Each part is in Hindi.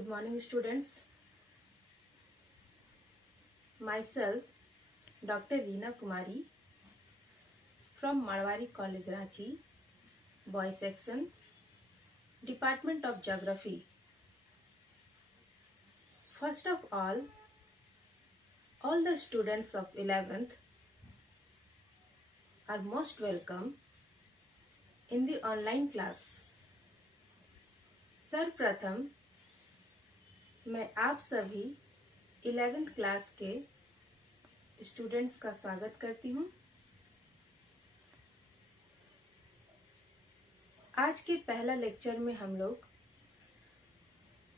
Good morning, students. Myself, Dr. Reena Kumari from Marwari College, Ranchi, Boys Section, Department of Geography. First of all the students of 11th are most welcome in the online class. सर्वप्रथम मैं आप सभी 11th क्लास के स्टूडेंट्स का स्वागत करती हूँ। आज के पहला लेक्चर में हम लोग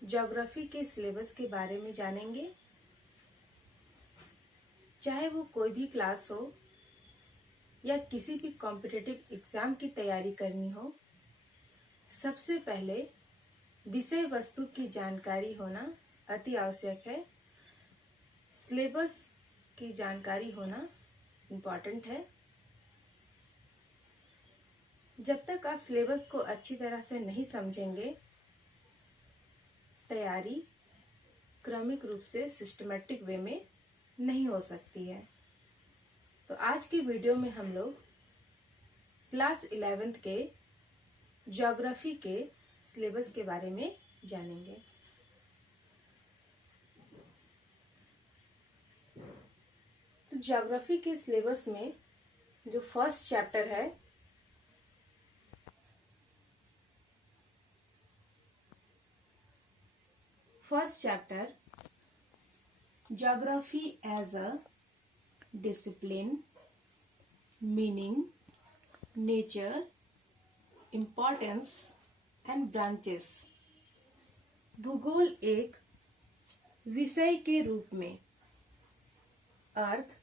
ज्योग्राफी के सिलेबस के बारे में जानेंगे। चाहे वो कोई भी क्लास हो या किसी भी कॉम्पिटिटिव एग्जाम की तैयारी करनी हो, सबसे पहले विषय वस्तु की जानकारी होना अति आवश्यक है। सिलेबस की जानकारी होना इम्पोर्टेंट है। जब तक आप सिलेबस को अच्छी तरह से नहीं समझेंगे, तैयारी क्रमिक रूप से सिस्टमैटिक वे में नहीं हो सकती है। तो आज की वीडियो में हम लोग क्लास 11th के ज्योग्राफी के सिलेबस के बारे में जानेंगे। तो ज्योग्राफी के सिलेबस में जो फर्स्ट चैप्टर है, geography as a discipline, meaning, nature, importance and branches. भूगोल एक विषय के रूप में अर्थ,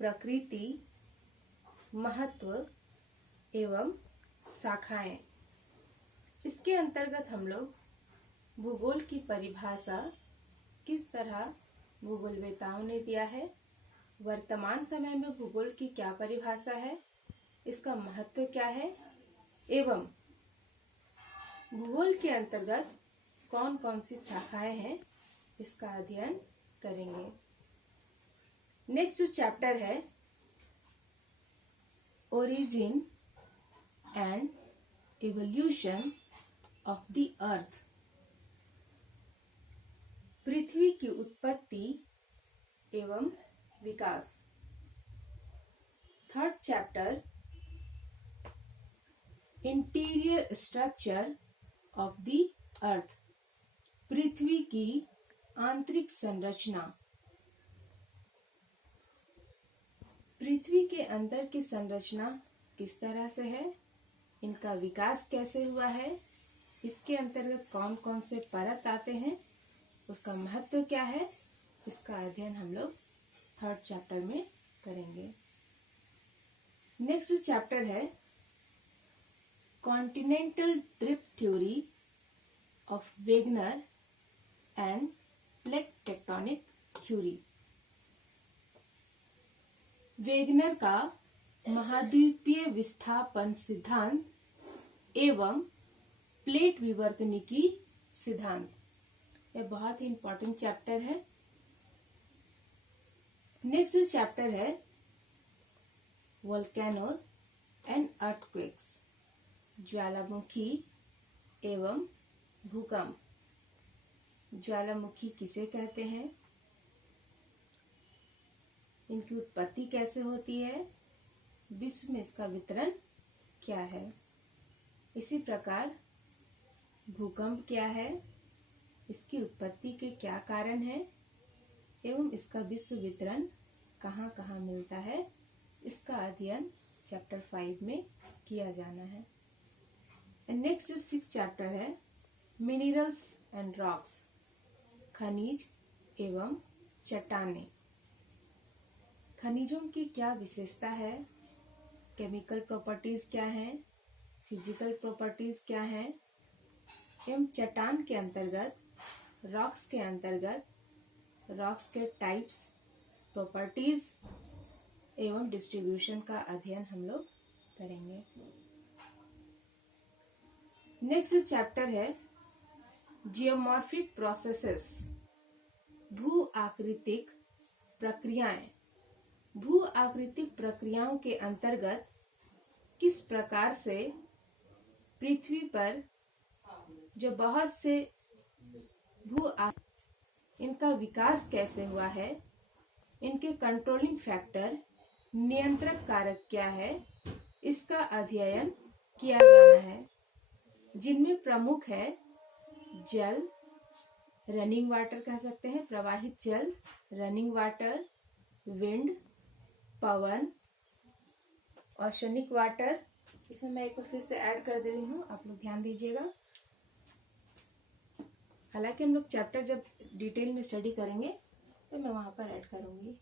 प्रकृति, महत्व एवं शाखाएं, इसके अंतर्गत हम लोग भूगोल की परिभाषा किस तरह भूगोलवेताओं ने दिया है, वर्तमान समय में भूगोल की क्या परिभाषा है, इसका महत्व क्या है एवं भूगोल के अंतर्गत कौन कौन सी शाखाएं हैं, इसका अध्ययन करेंगे। नेक्स्ट जो चैप्टर है, origin and evolution of the earth, पृथ्वी की उत्पत्ति एवं विकास। Third chapter, interior structure of the earth, पृथ्वी की आंतरिक संरचना। पृथ्वी के अंदर की संरचना किस तरह से है, इनका विकास कैसे हुआ है, इसके अंतर्गत कौन कौन से परत आते हैं, उसका महत्व क्या है, इसका अध्ययन हम लोग थर्ड चैप्टर में करेंगे। नेक्स्ट जो चैप्टर है, continental drift theory of Wegener and plate tectonic theory. Wegener का महाद्वीपीय विस्थापन सिद्धांत एवं प्लेट विवर्तनिकी सिद्धांत, यह बहुत ही इंपॉर्टेंट चैप्टर है। नेक्स्ट जो चैप्टर है, वोल्केनोज एंड अर्थक्वेक्स, ज्वालामुखी एवं भूकंप। ज्वालामुखी किसे कहते हैं, इनकी उत्पत्ति कैसे होती है, विश्व में इसका वितरण क्या है, इसी प्रकार भूकंप क्या है, इसकी उत्पत्ति के क्या कारण है एवं इसका विश्व वितरण कहाँ कहाँ मिलता है, इसका अध्ययन चैप्टर 5 में किया जाना है। नेक्स्ट जो 6th चैप्टर है, मिनरल्स एंड रॉक्स, खनिज एवं चट्टानें। खनिजों की क्या विशेषता है, केमिकल प्रॉपर्टीज क्या है, फिजिकल प्रॉपर्टीज क्या है एवं चट्टान के अंतर्गत, रॉक्स के अंतर्गत रॉक्स के टाइप्स, प्रॉपर्टीज एवं डिस्ट्रीब्यूशन का अध्ययन हम लोग करेंगे। नेक्स्ट जो चैप्टर है, जियोमॉर्फिक प्रोसेसेस, भू आकृतिक प्रक्रियाएं। भू आकृतिक प्रक्रियाओं के अंतर्गत किस प्रकार से पृथ्वी पर जो बहुत से इनका विकास कैसे हुआ है, इनके कंट्रोलिंग फैक्टर, नियंत्रक कारक क्या है, इसका अध्ययन किया जाना है, जिनमें प्रमुख है जल, रनिंग वाटर कह सकते हैं, प्रवाहित जल, रनिंग वाटर, विंड, पवन, ओशनिक वाटर। इसमें मैं एक बार फिर से ऐड कर दे रही हूँ, आप लोग ध्यान दीजिएगा। हालांकि हम लोग चैप्टर जब डिटेल में स्टडी करेंगे तो मैं वहां पर ऐड करूंगी।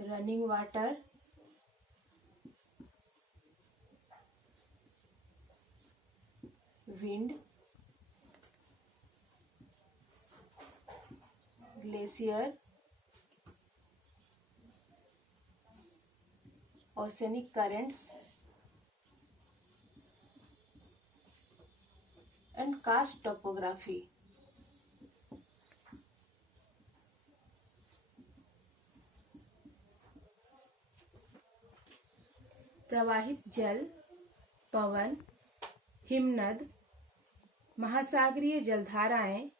Running water, wind, glacier, oceanic currents and karst topography. प्रवाहित जल, पवन, हिमनद, महासागरीय जलधाराएं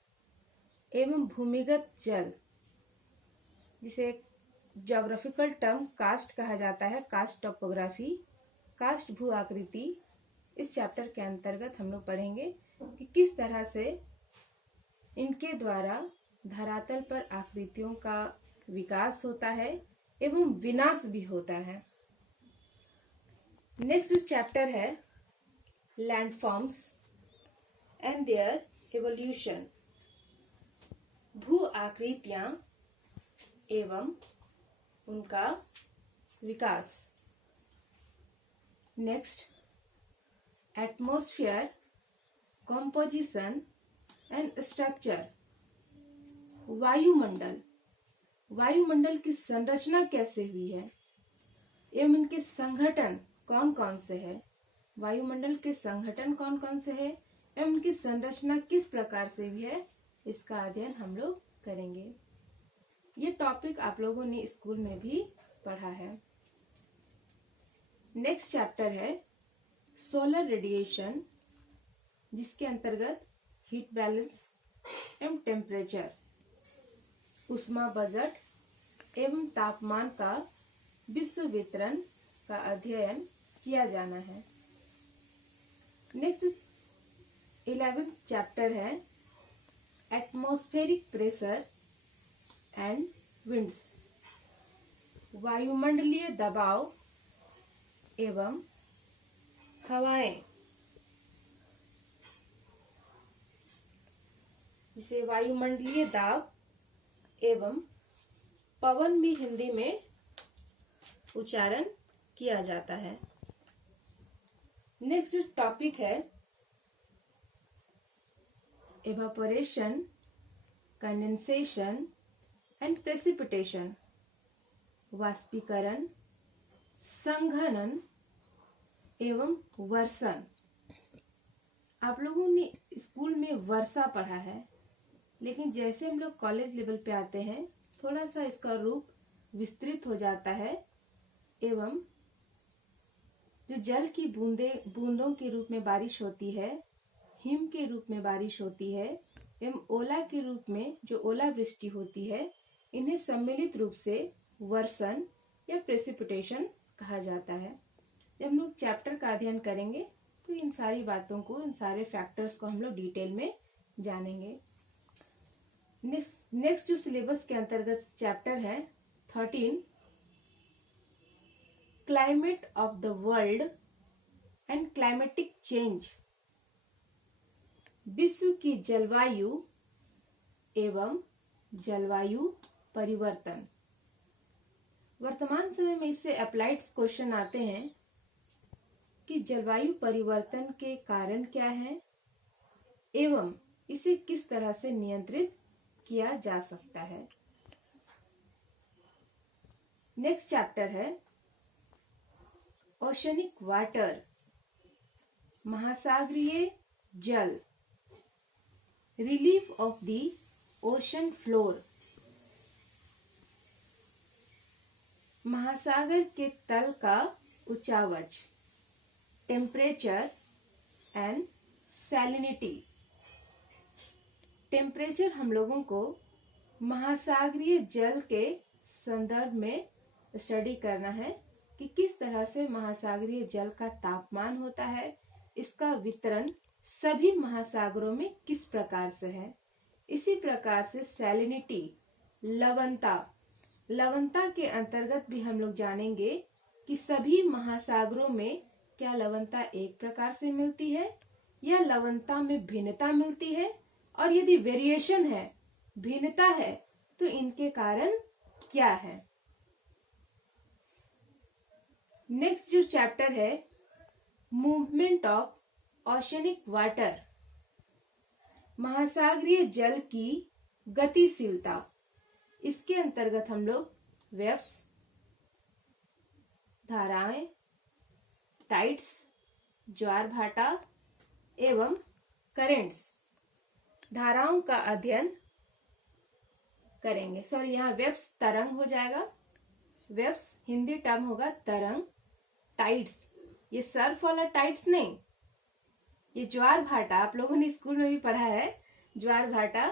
एवं भूमिगत जल, जिसे ज्योग्राफिकल टर्म कास्ट कहा जाता है, कास्ट टोपोग्राफी, कास्ट भू आकृति। इस चैप्टर के अंतर्गत हम लोग पढ़ेंगे कि किस तरह से इनके द्वारा धरातल पर आकृतियों का विकास होता है एवं विनाश भी होता है। नेक्स्ट जो चैप्टर है लैंडफॉर्म्स एंड देयर एवोल्यूशन, भू आकृतियां एवं उनका विकास। Next atmosphere, composition and structure, वायुमंडल, वायुमंडल की संरचना कैसे हुई है एवं इनके संगठन कौन कौन से है, वायुमंडल के संगठन कौन कौन से है एवं उनकी संरचना किस प्रकार से हुई है, इसका अध्ययन हम लोग करेंगे। ये टॉपिक आप लोगों ने स्कूल में भी पढ़ा है। नेक्स्ट चैप्टर है सोलर रेडिएशन, जिसके अंतर्गत हीट बैलेंस एवं टेम्परेचर, उष्मा बजट एवं तापमान का विश्व वितरण का अध्ययन किया जाना है। नेक्स्ट 11th चैप्टर है एटमॉस्फेरिक प्रेशर एंड विंड्स, वायुमंडलीय दबाव एवं हवाएं, जिसे वायुमंडलीय दाब एवं पवन भी हिंदी में उच्चारण किया जाता है। नेक्स्ट जो टॉपिक है एवापोरेशन, कंडेंसेशन एंड प्रेसिपिटेशन, वाष्पीकरण, संघनन एवं वर्षण। आप लोगों ने स्कूल में वर्षा पढ़ा है, लेकिन जैसे हम लोग कॉलेज लेवल पे आते हैं थोड़ा सा इसका रूप विस्तृत हो जाता है एवं जो जल की बूंदों के रूप में बारिश होती है, हिम के रूप में बारिश होती है एवं ओला के रूप में जो ओलावृष्टि होती है, इन्हें सम्मिलित रूप से वर्षण या प्रेसिपिटेशन कहा जाता है। जब हम लोग चैप्टर का अध्ययन करेंगे तो इन सारी बातों को, इन सारे फैक्टर्स को हम लोग डिटेल में जानेंगे। नेक्स्ट जो सिलेबस के अंतर्गत चैप्टर है 13 climate of the world and climatic change, विश्व की जलवायु एवं जलवायु परिवर्तन। वर्तमान समय में इससे अप्लाइड क्वेश्चन आते हैं कि जलवायु परिवर्तन के कारण क्या है एवं इसे किस तरह से नियंत्रित किया जा सकता है। नेक्स्ट चैप्टर है ओशनिक वाटर, महासागरीय जल, relief of the ocean floor, महासागर के तल का उचावच, टेम्परेचर एंड सैलिनिटी। टेम्परेचर हम लोगों को महासागरीय जल के संदर्भ में स्टडी करना है कि किस तरह से महासागरीय जल का तापमान होता है, इसका वितरण सभी महासागरों में किस प्रकार से है। इसी प्रकार से सैलिनिटी, लवणता, लवणता के अंतर्गत भी हम लोग जानेंगे कि सभी महासागरों में क्या लवणता एक प्रकार से मिलती है या लवणता में भिन्नता मिलती है, और यदि वेरिएशन है, भिन्नता है, तो इनके कारण क्या है। नेक्स्ट जो चैप्टर है, मूवमेंट ऑफ ओशनिक वाटर, महासागरीय जल की गतिशीलता। इसके अंतर्गत हम लोग वेव्स, धाराएं, टाइड्स, ज्वार भाटा एवं करेंट्स, धाराओं का अध्ययन करेंगे। सॉरी, यहाँ वेव्स तरंग हो जाएगा। वेव्स हिंदी टर्म होगा तरंग। टाइड्स, ये सर्फ वाला टाइड्स नहीं, ये ज्वार भाटा आप लोगों ने स्कूल में भी पढ़ा है। ज्वार भाटा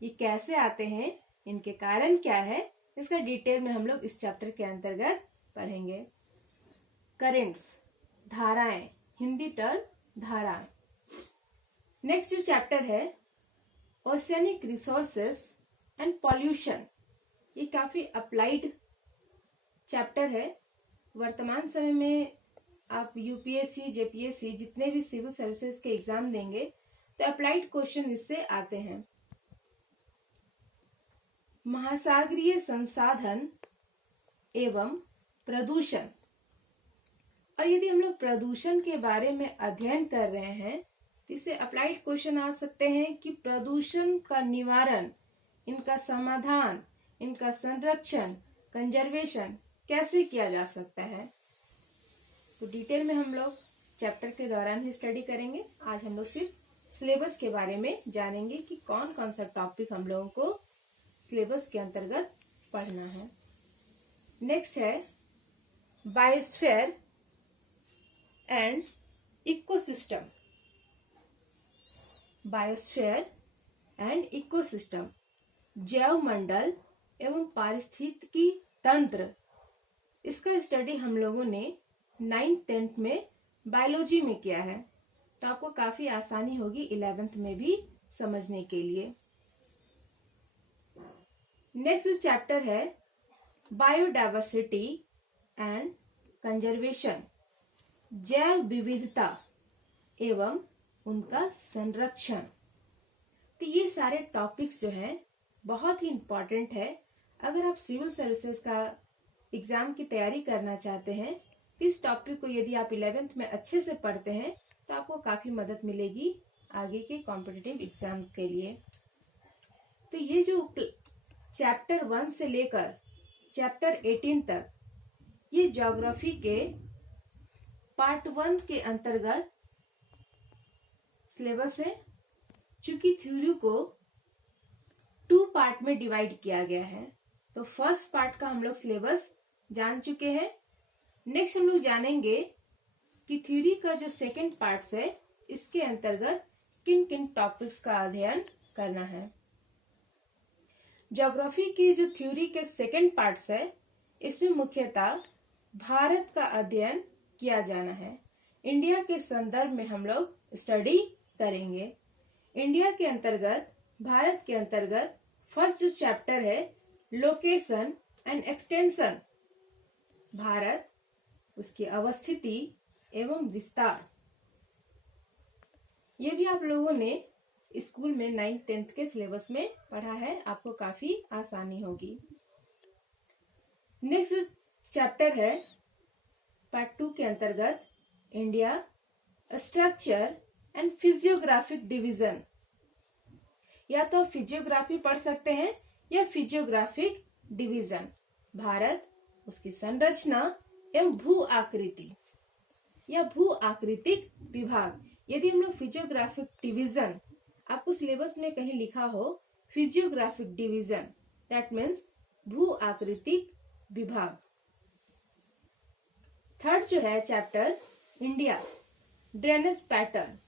ये कैसे आते हैं, इनके कारण क्या है, इसका डिटेल में हम लोग इस चैप्टर के अंतर्गत पढ़ेंगे। करेंट्स, धाराएं, हिंदी टर्म धाराएं। नेक्स्ट जो चैप्टर है, ओशियनिक रिसोर्सेस एंड पॉल्यूशन, ये काफी अप्लाइड चैप्टर है। वर्तमान समय में आप यूपीएससी, जेपीएससी जितने भी सिविल सर्विसेज के एग्जाम देंगे तो अप्लाइड क्वेश्चन इससे आते हैं। महासागरीय संसाधन एवं प्रदूषण, और यदि हम लोग प्रदूषण के बारे में अध्ययन कर रहे हैं तो इससे अप्लाइड क्वेश्चन आ सकते हैं कि प्रदूषण का निवारण, इनका समाधान, इनका संरक्षण, कंजर्वेशन कैसे किया जा सकता है। तो डिटेल में हम लोग चैप्टर के दौरान ही स्टडी करेंगे। आज हम लोग सिर्फ सिलेबस के बारे में जानेंगे कि कौन कौन सा टॉपिक हम लोगों को सिलेबस के अंतर्गत पढ़ना है। नेक्स्ट है biosphere and ecosystem. Biosphere and ecosystem, जैव मंडल एवं पारिस्थितिकी तंत्र, इसका स्टडी हम लोगों ने 9th 10th में बायोलॉजी में किया है, तो आपको काफी आसानी होगी 11th में भी समझने के लिए। नेक्स्ट जो चैप्टर है, बायोडायवर्सिटी एंड कंजर्वेशन, जैव विविधता एवं उनका संरक्षण। तो ये सारे टॉपिक्स जो है बहुत ही इम्पोर्टेंट है। अगर आप सिविल सर्विसेज का एग्जाम की तैयारी करना चाहते हैं, इस टॉपिक को यदि आप 11th में अच्छे से पढ़ते हैं तो आपको काफी मदद मिलेगी आगे के कॉम्पिटिटिव एग्जाम्स के लिए। तो ये जो चैप्टर 1 से लेकर चैप्टर 18 तक, ये ज्योग्राफी के पार्ट 1 के अंतर्गत सिलेबस है। चूंकि थ्योरी को 2 पार्ट में डिवाइड किया गया है, तो फर्स्ट पार्ट का हम लोग सिलेबस जान चुके हैं। नेक्स्ट हम लोग जानेंगे कि थ्योरी का जो सेकंड पार्ट है, इसके अंतर्गत किन किन टॉपिक्स का अध्ययन करना है। ज्योग्राफी की जो थ्योरी के सेकंड पार्ट है, इसमें मुख्यतः भारत का अध्ययन किया जाना है। इंडिया के संदर्भ में हम लोग स्टडी करेंगे। इंडिया के अंतर्गत, भारत के अंतर्गत फर्स्ट जो चैप्टर है, लोकेशन एंड एक्सटेंशन, भारत, उसकी अवस्थिति एवं विस्तार। ये भी आप लोगों ने स्कूल में 9th 10th के सिलेबस में पढ़ा है, आपको काफी आसानी होगी। नेक्स्ट चैप्टर है पार्ट 2 के अंतर्गत, India, structure and physiographic division. या तो फिजियोग्राफी पढ़ सकते हैं या फिजियोग्राफिक डिवीजन, भारत, उसकी संरचना एवं भू आकृति या भू आकृतिक विभाग, यदि हम लोग फिजियोग्राफिक डिवीजन, आपको सिलेबस में कहीं लिखा हो फिजियोग्राफिक डिवीजन, दैट मीन्स भू आकृतिक विभाग। थर्ड जो है चैप्टर इंडिया, ड्रेनेज पैटर्न।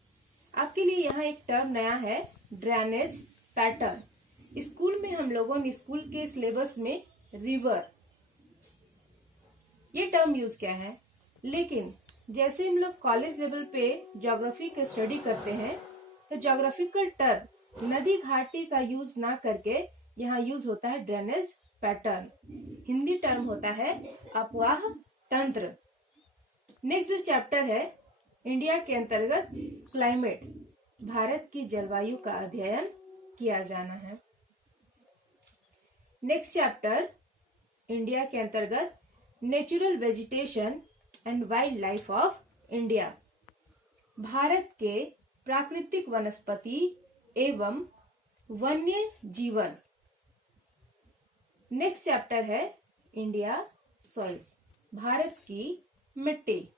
आपके लिए यहाँ एक टर्म नया है, ड्रेनेज पैटर्न। स्कूल में हम लोगों ने स्कूल के सिलेबस में रिवर ये टर्म यूज किया है, लेकिन जैसे हम लोग कॉलेज लेवल पे ज्योग्राफी का स्टडी करते हैं तो ज्योग्राफिकल टर्म नदी घाटी का यूज ना करके यहाँ यूज होता है ड्रेनेज पैटर्न। हिंदी टर्म होता है अपवाह तंत्र। नेक्स्ट जो चैप्टर है इंडिया के अंतर्गत क्लाइमेट, भारत की जलवायु का अध्ययन किया जाना है। नेक्स्ट चैप्टर इंडिया के अंतर्गत natural vegetation and wild life of India, Bharat के प्राकृतिक वनस्पति एवं वन्य जीवन। नेक्स्ट चैप्टर है इंडिया सॉइल्स, भारत की मिट्टी,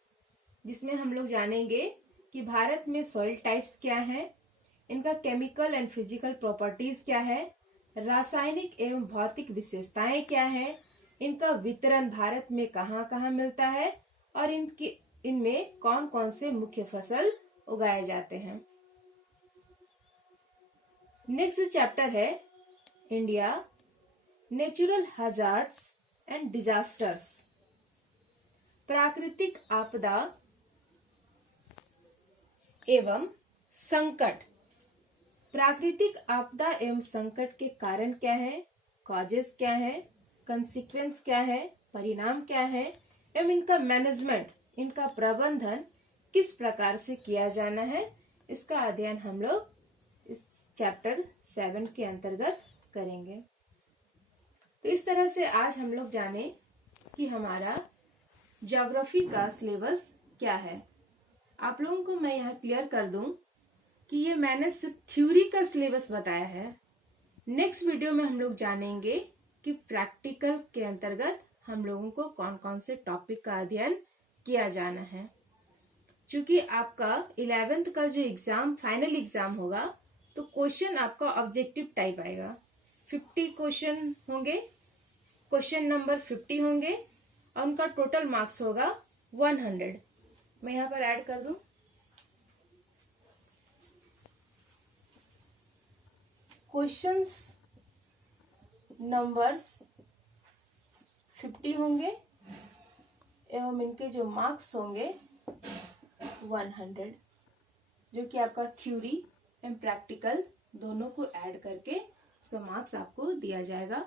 जिसमें हम लोग जानेंगे कि भारत में सॉइल टाइप्स क्या हैं, इनका केमिकल एंड फिजिकल प्रॉपर्टीज क्या है, रासायनिक एवं भौतिक विशेषताएं क्या है, इनका वितरण भारत में कहाँ कहाँ मिलता है और इनमें कौन कौन से मुख्य फसल उगाए जाते हैं। नेक्स्ट चैप्टर है India natural hazards and disasters, प्राकृतिक आपदा एवं संकट। प्राकृतिक आपदा एवं संकट के कारण क्या है, कॉजेस क्या है, कंसिक्वेंस क्या है, परिणाम क्या है एवं इनका मैनेजमेंट, इनका प्रबंधन किस प्रकार से किया जाना है, इसका अध्ययन हम लोग इस चैप्टर 7 के अंतर्गत करेंगे। तो इस तरह से आज हम लोग जाने कि हमारा ज्योग्राफी का सिलेबस क्या है। आप लोगों को मैं यहाँ क्लियर कर दूं कि ये मैंने सिर्फ थ्योरी का सिलेबस बताया है। नेक्स्ट वीडियो में हम लोग जानेंगे कि प्रैक्टिकल के अंतर्गत हम लोगों को कौन कौन से टॉपिक का अध्ययन किया जाना है। क्योंकि आपका 11th का जो एग्जाम फाइनल एग्जाम होगा तो क्वेश्चन आपका ऑब्जेक्टिव टाइप आएगा। 50 क्वेश्चन होंगे, क्वेश्चन नंबर 50 होंगे और उनका टोटल मार्क्स होगा 100। मैं यहाँ पर ऐड कर दूं, क्वेश्चंस नंबर्स 50 होंगे एवं इनके जो मार्क्स होंगे 100, जो कि आपका थ्योरी एंड प्रैक्टिकल दोनों को ऐड करके इसका मार्क्स आपको दिया जाएगा।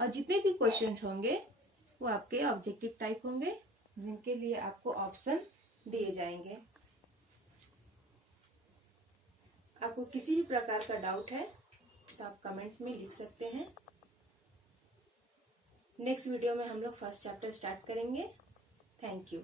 और जितने भी क्वेश्चन होंगे वो आपके ऑब्जेक्टिव टाइप होंगे, जिनके लिए आपको ऑप्शन दिए जाएंगे। आपको किसी भी प्रकार का डाउट है तो आप कमेंट में लिख सकते हैं। नेक्स्ट वीडियो में हम लोग फर्स्ट चैप्टर स्टार्ट करेंगे। Thank you.